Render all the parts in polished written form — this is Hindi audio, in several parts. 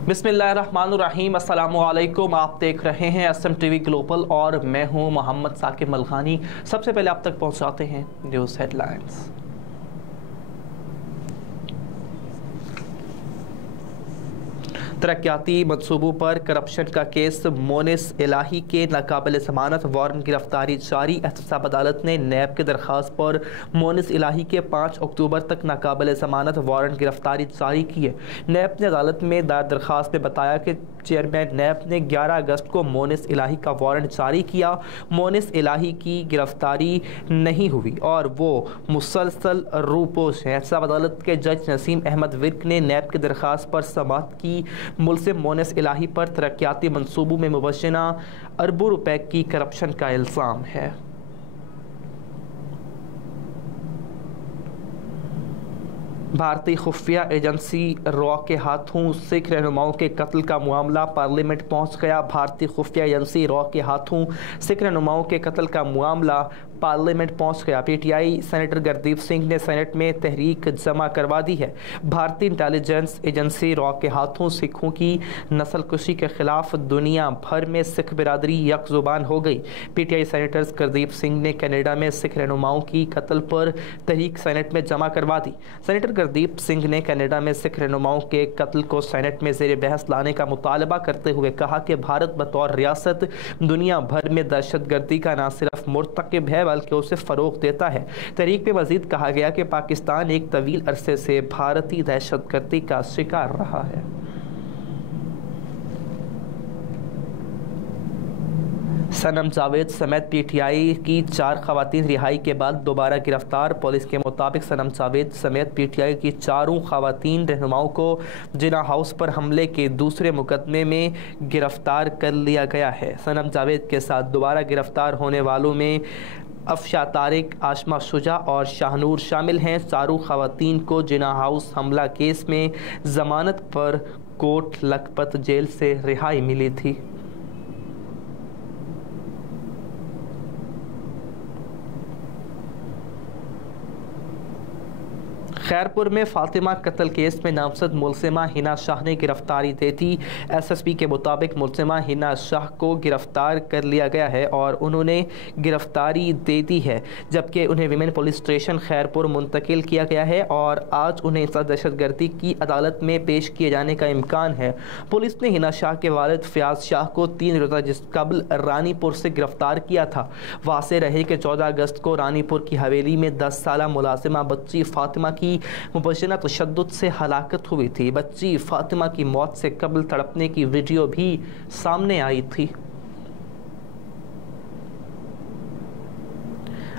बिस्मिल्लाहिर्रहमानिर्रहीम, अस्सलामुअलैकुम। आप देख रहे हैं SM TV ग्लोबल और मैं हूं मोहम्मद साकिब मलखानी। सबसे पहले आप तक पहुंचाते हैं न्यूज़ हेडलाइंस। तरक्याती मनसूबों पर करप्शन का केस, मोनिस इलाही के नाकाबिल जमानत वारंट गिरफ्तारी जारी। एहतसाब अदालत ने नैब की दरख्वास्त पर मोनिस इलाही के 5 अक्टूबर तक नाकाबिल जमानत वारंट गिरफ्तारी जारी की है। नैब ने अदालत में दायर दरख्वास्त में बताया कि चेयरमैन नैब ने 11 अगस्त को मोनिस इलाही का वारंट जारी किया। मोनिस इलाही की गिरफ्तारी नहीं हुई और वो मुसलसल रूपोश है। एहतसाब अदालत के जज नसीम अहमद विर्क ने नैब की दरख्वास्त पर समाअत की। मुल्ज़िम मोनिस इलाही पर तरक्याती मनसूबों में मुबैना अरबों रुपए की करप्शन का इल्ज़ाम है। भारतीय खुफिया एजेंसी रॉ के हाथों सिख रहनुमाओं के कत्ल का मामला पार्लियामेंट पहुंच गया। भारतीय खुफिया एजेंसी रॉ के हाथों सिख रहनुमाओं के कत्ल का मामला पार्लियामेंट पहुंच गया। PTI सेनेटर गुरदीप सिंह ने सेनेट में तहरीक जमा करवा दी है। भारतीय इंटेलिजेंस एजेंसी रॉ के हाथों सिखों की नस्लकुशी के खिलाफ दुनिया भर में सिख बिरादरी यकजुबान हो गई। PTI सेनेटर गुरदीप सिंह ने कनाडा में सिख रहनुमाओं की कत्ल पर तहरीक सेनेट में जमा करवा दी। सेनेटर गुरदीप सिंह ने कनाडा में सिख रहनुमाओं के कत्ल को सेनेट में ज़ेर बहस लाने का मुतालबा करते हुए कहा कि भारत बतौर रियासत दुनिया भर में दहशतगर्दी का न सिर्फ मुर्तकिब है बल्कि उसे फ़रोग़ देता है। तहरीक में मज़ीद कहा गया कि पाकिस्तान एक तवील अरसे से भारतीय दहशतगर्दी का शिकार रहा है। सनम जावेद समेत PTI की 4 खवातीन रिहाई के बाद दोबारा गिरफ्तार। पुलिस के मुताबिक सनम जावेद समेत PTI की 4 खवातीन रहनुमाओं को जिना हाउस पर हमले के दूसरे मुकदमे में गिरफ्तार कर लिया गया है। सनम जावेद के साथ दोबारा गिरफ्तार होने वालों में अफशा तारिक, आशमा शुजा और शाहनूर शामिल हैं। 4 खवातीन को जिना हाउस हमला केस में जमानत पर कोट लखपत जेल से रिहाई मिली थी। खैरपुर में फातिमा कत्ल केस में नामजद मुल्ज़िमा हिना शाह ने गिरफ्तारी दे दी। SSP के मुताबिक मुल्ज़िमा हिना शाह को गिरफ्तार कर लिया गया है और उन्होंने गिरफ्तारी दे दी है, जबकि उन्हें विमेन पुलिस स्टेशन खैरपुर मुंतकिल किया गया है और आज उन्हें दहशतगर्दी की अदालत में पेश किए जाने का इम्कान है। पुलिस ने हिना शाह के वालिद फयाज शाह को 3 रोज़ा कबल रानीपुर से गिरफ्तार किया था। वाज़ेह रहे कि 14 अगस्त को रानीपुर की हवेली में 10 साला मुलाजिमा बच्ची फातिमा की मुबैना तशद्दुद से हलाकत हुई थी। बच्ची फातिमा की मौत से कबल तड़पने की वीडियो भी सामने आई थी।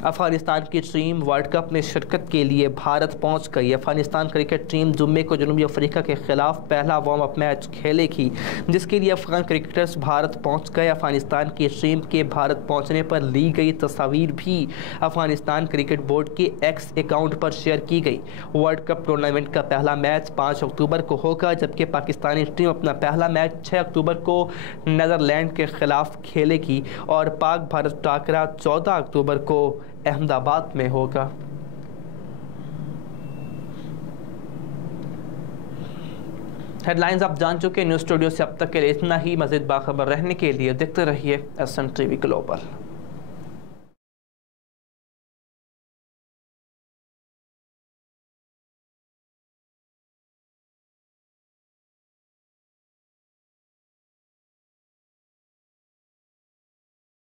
अफगानिस्तान की टीम वर्ल्ड कप में शिरकत के लिए भारत पहुंच गई। अफगानिस्तान क्रिकेट टीम जुम्मे को जनूबी अफ्रीका के खिलाफ पहला वार्म अप मैच खेलेगी, जिसके लिए अफगान क्रिकेटर्स भारत पहुंच गए। अफगानिस्तान की टीम के भारत पहुंचने पर ली गई तस्वीर भी अफगानिस्तान क्रिकेट बोर्ड के X अकाउंट पर शेयर की गई। वर्ल्ड कप टूर्नामेंट का पहला मैच 5 अक्टूबर को होगा, जबकि पाकिस्तानी टीम अपना पहला मैच 6 अक्टूबर को नीदरलैंड के खिलाफ खेलेगी और पाक भारत टाकरा 14 अक्टूबर को अहमदाबाद में होगा। हेडलाइंस आप जान चुके। न्यूज़ स्टूडियो से अब तक के लिए इतना ही। मज़ीद बाखबर रहने के लिए देखते रहिए SM TV ग्लोबल।